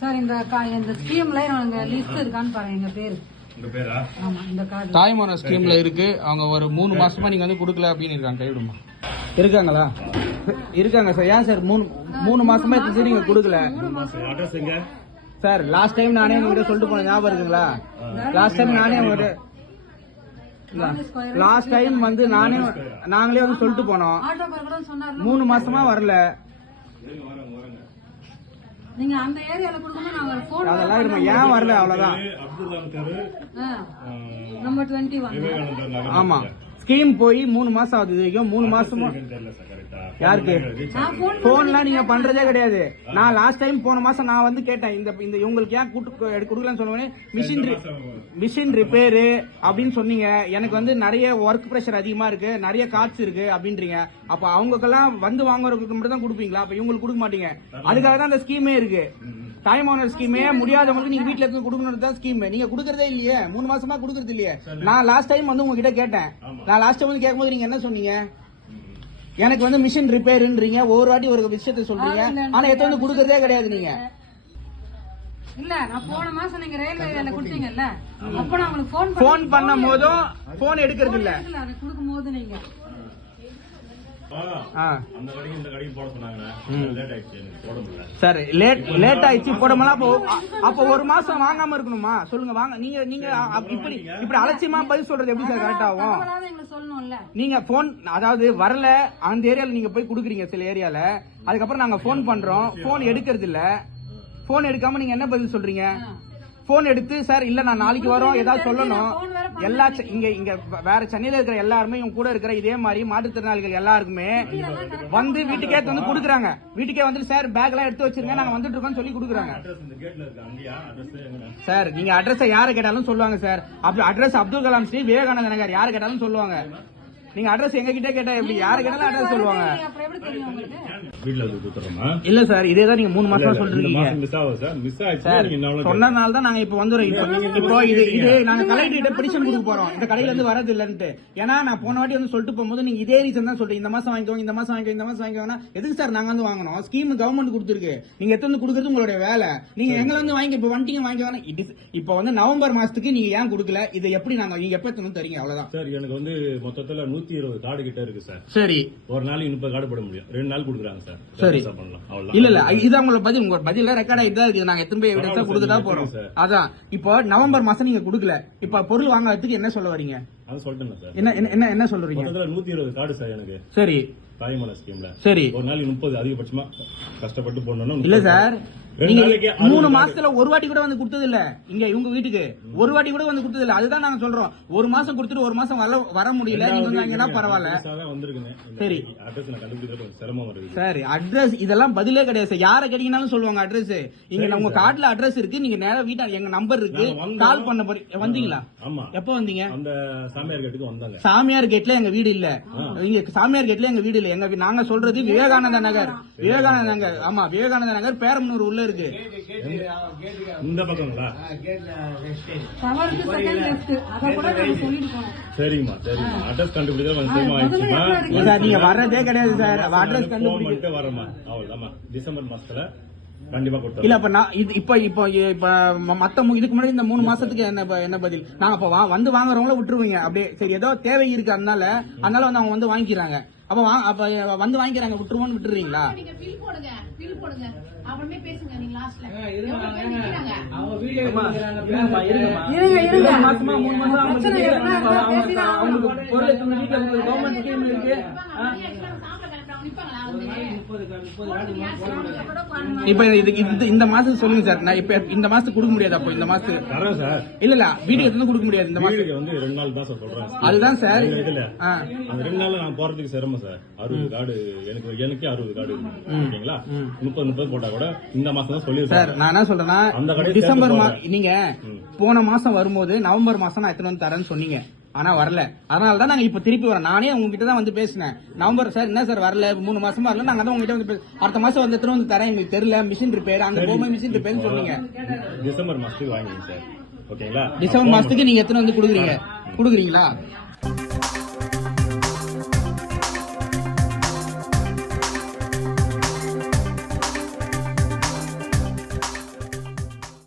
Sir இந்த கா- இந்த ஸ்கீம்ல எங்க லிஸ்ட் இருக்கான்னு பாருங்க எங்க பேரு. உங்க பேரா? ஆமா இந்த கார்டு தாய்மான ஸ்கீம்ல இருக்கு. அவங்க ஒரு மூணு மாசமா நீங்க வந்து கொடுக்கல அப்படின்னு இருக்காங்க. கைவிடுமா இருக்காங்களா? இருக்காங்க சார். ஏன் சார் மூணு மூணு மாசமா இருந்துச்சு நீங்க கொடுக்கல? அட்ரஸ் எங்க? சார் லாஸ்ட் டைம் நானே உங்ககிட்ட சொல்லிட்டு போன ஞாபகம் இருக்குங்களா? லாஸ்ட் டைம் நானே உங்ககிட்ட லாஸ்ட் டைம் வந்து நானே நாங்களே வந்து சொல்லிட்டு போனோம். மூணு மாசமா வரல. நீங்க அந்த ஏரியால கொடுக்கணும் நாங்க போன் அதெல்லாம் இருமா ஏன் வரல அவ்வளவுதான்? அப்துல் நம்பர் டுவெண்ட்டி ஒன் ஆமா. ஸ்கீம் போய் மூணு மாசம் ஆகுது. வரைக்கும் மூணு மாசமா? யாருக்கு? போன்லாம் நீங்க பண்றதே கிடையாது. நான் லாஸ்ட் டைம் போன மாசம் நான் வந்து கேட்டேன். இந்த இந்த இவங்களுக்கு ஏன் கூட்டு கொடுக்கலன்னு சொன்னோடனே மிஷின் மிஷின் ரிப்பேரு அப்படின்னு சொன்னீங்க. எனக்கு வந்து நிறைய ஒர்க் ப்ரெஷர் அதிகமா இருக்கு. நிறைய காட்ஸ் இருக்கு அப்படின்றீங்க. அப்ப அவங்களுக்கெல்லாம் வந்து வாங்குறவங்களுக்கு மட்டும் தான் கொடுப்பீங்களா? அப்ப இவங்களுக்கு கொடுக்க மாட்டீங்க. அதுக்காக தான் அந்த ஸ்கீமே இருக்கு. தாய்மானர் ஸ்கீமே முடியாதவங்களுக்கு நீங்க வீட்ல இருந்து கொடுக்கணும் தான் ஸ்கீம் நீங்க கொடுக்கறதே இல்லையே. மூணு மாசமா கொடுக்கறது இல்லையே. நான் லாஸ்ட் டைம் வந்து உங்ககிட்ட கேட்டேன். நான் லாஸ்ட் டைம் வந்து கேட்கும்போது நீங்க என்ன சொன்னீங்க? எனக்கு வந்து மிஷின் ரிப்பேர்ன்றீங்க ஒவ்வொரு வாட்டி ஒரு விஷயத்த சொல்றீங்க. ஆனா எத்த வந்து கொடுக்கறதே கிடையாது நீங்க. இல்ல நான் போன மாசம் நீங்க ரயில்வே ஏரியால கொடுத்தீங்கல்ல. அப்ப நான் உங்களுக்கு போன் போன் பண்ணும் போதும் போன் எடுக்கிறது இல்ல. கொடுக்கும் போது நீங்க. சரி லேட் லேட் ஆயிடுச்சு போடமெல்லாம் அப்போ அப்போ ஒரு மாசம் வாங்காம இருக்கணுமா? சொல்லுங்க வாங்க. நீங்க நீங்க இப்படி இப்படி அலட்சியமா பதில் சொல்றது எப்படி சார் கரெக்ட் ஆகும்? நீங்க போன் அதாவது வரல அந்த ஏரியால நீங்க போய் குடுக்குறீங்க சில ஏரியால அதுக்கப்புறம் நாங்க போன் பண்றோம். போன் எடுக்கிறது இல்ல. போன் எடுக்காம நீங்க என்ன பதில் சொல்றீங்க? போன் எடுத்து சார் இல்ல நான் நாளைக்கு வரோம். ஏதாவது சொல்லணும். எல்லா இங்க இங்க வேற சென்னையில இருக்கிற எல்லாருமே இவங்க கூட இருக்கிற இதே மாதிரி மாற்றுத்திறனாளிகள் எல்லாருக்குமே வந்து வீட்டுக்கே வந்து குடுக்குறாங்க. வீட்டுக்கே வந்து சார் பேக் எல்லாம் எடுத்து வச்சிருங்க. நாங்க வந்துட்டு இருக்கோம்னு சொல்லி குடுக்குறாங்க. சார் நீங்க அட்ரஸ் யாரை கேட்டாலும் சொல்லுவாங்க சார். அட்ரஸ் அப்துல் கலாம் ஸ்ரீ விவேகானந்த நகர் யாரை கேட்டாலும் சொல்லுவாங்க. நீங்க அட்ரஸ் எங்க கிட்ட கேட்டா எப்படி யாரை கேட்டாலும் அட்ரஸ் சொல்லுவாங்க. வீட்ல வந்து கொடுத்துறோமா? இல்ல சார் இதே தான் நீங்க மூணு மாசமா சொல்றீங்க. மிஸ் ஆகுது சார்? மிஸ் ஆயிடுச்சு. சொன்னதுனால தான் நாங்க இப்ப வந்துறோம். இப்போ இது இது நாங்க கலெக்டர் பெடிஷன் கொடுக்க போறோம். இந்த கடையில இருந்து வரது இல்லன்ட்டு ஏன்னா நான் போன வாட்டி வந்து சொல்லிட்டு போகும்போது நீங்க இதே ரீசன் தான் சொல்றீங்க. இந்த மாசம் வாங்கிக்கோங்க இந்த மாசம் வாங்கிக்கோங்க இந்த மாசம் வாங்கிக்கோங்க எதுக்கு சார் நாங்க வந்து வாங்கணும்? ஸ்கீம் கவர்மெண்ட் கொடுத்துருக்கு. நீங்க எத்தனை வந்து கொடுக்கறது உங்களுடைய வேலை. நீங்க எங்களை வந்து வாங்கி இப்ப வண்டிங்க வாங்கிக்கோங்க it is- இப்ப வந்து நவம்பர் மாசத்துக்கு நீங்க ஏன் கொடுக்கல? இதை எப்படி நாங்க நீங்க எப்ப எத்தனை தரீங்க? அவ்வளவுதான். சார் எனக்கு வந்து மொத்தத்துல நூத்தி இருபது கார்டு கிட்ட இருக்கு சார். சரி. ஒரு நாளைக்கு முப்பது கார்டு போட முடியும். ரெண்டு நாள் கொடுக்குறாங்க சார். சரி. இல்ல இல்ல இது உங்களோட பதில் உங்க பதில ரெக்கார்ட் ஆயிட்டு தான் இருக்குது நாங்க எத்தனை போய் எவிடன்ஸா சார், போறோம். அதான். இப்போ நவம்பர் மாசம் நீங்க கொடுக்கல. இப்ப பொருள் வாங்குறதுக்கு என்ன சொல்ல வரீங்க? என்ன என்ன- என்ன சொல்றீங்க நூத்தி இருபது கார்டு சார் எனக்கு. சரி. தாய்மலை ஸ்கீம்ல சரி. ஒரு நாளைக்கு முப்பது அதிகபட்சமா கஷ்டப்பட்டு போடணும் இல்ல சார். நீங்க மூணு. மாசத்துல ஒரு வாட்டி கூட வந்து கொடுத்தது இல்ல இங்க இவங்க வீட்டுக்கு. ஒரு வாட்டி கூட வந்து கொடுத்தது இல்ல அதுதான் நாங்க சொல்றோம். ஒரு மாசம் கொடுத்துட்டு ஒரு மாசம் வர வர முடியல. நீங்க வந்து வாங்கினா பரவாயில்ல. சரி. சார். அட்ரஸ் இதெல்லாம் பதிலே கிடையாது சார். யாரை கேட்டீங்கன்னாலும் சொல்லுவாங்க அட்ரஸ் இங்க உங்க கார்டுல அட்ரஸ் இருக்கு. நீங்க நேரா வீட்டா எங்க நம்பர் இருக்கு. கால் பண்ண போறீங்க வந்தீங்களா? ஆமா. எப்ப வந்தீங்க? அந்த சாமியார் கேட்டுக்கு வந்தாங்க. சாமியார் கேட்ல எங்க வீடு இல்ல. இங்க சாமியார் கேட்ல எங்க வீடு இல்ல. எங்க நாங்க சொல்றது விவேகானந்த நகர். விவேகானந்த நகர். ஆமா விவேகானந்த நகர். பேரமனூர் உள்ள இருக்கு. இந்த பக்கங்களா? சரிங்கம்மா சரிங்கம்மா அட்ரஸ் கண்டுபிடிக்கிறது கொஞ்சம் ஆயிடுச்சுமா நீங்க வர்றதே கிடையாது சார். அட்ரஸ் பண்ணிட்டு வரேம்மா. அவ்வளவுதாம்மா டிசம்பர் மாசத்துல கண்டிப்பா இல்ல அப்ப நான் இது இப்ப இப்போ இப்ப மத்த மு- இதுக்கு முன்னாடி இந்த மூணு மாசத்துக்கு என்ன ப- என்ன பதில்? நாங்க அப்ப வா- வந்து வாங்குறவங்கள விட்டுருவீங்க. அப்படியே சரி ஏதோ தேவை இருக்கு அதனால அதனால வந்து அவங்க வந்து வாங்கிக்கிறாங்க. அப்ப வா- அப்ப வந்து வாங்கிக்கிறாங்க விட்டுருவோம்னு விட்டுறீங்களா? அவங்களுக்கு கவர்மெண்ட் ஸ்கீம் இருக்கு. இப்ப இது இந்த இந்த மாசம் சொல்லுங்க சார். நான் இப்ப இந்த மாசத்துக்கு கொடுக்க முடியாது அப்போ. இந்த மாசத்துக்கு தரேன் சார். இல்ல இல்ல. வீட்டுக்கு எடுத்து வந்து கொடுக்க முடியாது இந்த மாசம் வீடுக்கு வந்து ரெண்டு நாள் தான் சார் சொல்றேன். அதுதான் சார். இதுல ஆ. அந்த ரெண்டு நாள்ல நான் போறதுக்கு சிரமம் சார். அறுபது கார்டு எனக்கு எனக்கே அறுபது கார்டு இருக்கு. ஓகேங்களா முப்பது முப்பது போட்டா கூட இந்த மாசம் தான் சார் சொல்லியிருக்காங்க நான் என்ன சொல்றேன்னா டிசம்பர். நீங்க போன மாசம் வரும்போது நவம்பர் மாசம் நான் எத்தனை வந்து தரேன்னு சொன்னீங்க. ஆனா வரல. அதனால தான் நாங்க இப்ப திருப்பி வரோம். நானே உங்ககிட்ட தான் வந்து பேசினேன். நவம்பர் சார் என்ன சார் வரல? மூணு மாசமா வரல. நாங்க தான் உங்ககிட்ட வந்து அடுத்த மாசம் வந்து எத்தனை வந்து தரேன்? எங்களுக்கு தெரியல. மிஷின் ரிப்பேர் அங்க போகும்போது மிஷின் ரிப்பேர்னு சொன்னீங்க. டிசம்பர் மாசத்துக்கு வாங்கிங்க சார். ஓகேங்களா? டிசம்பர் மாசத்துக்கு நீங்க எத்தனை வந்து கொடுக்குறீங்க? கொடுக்குறீங்களா?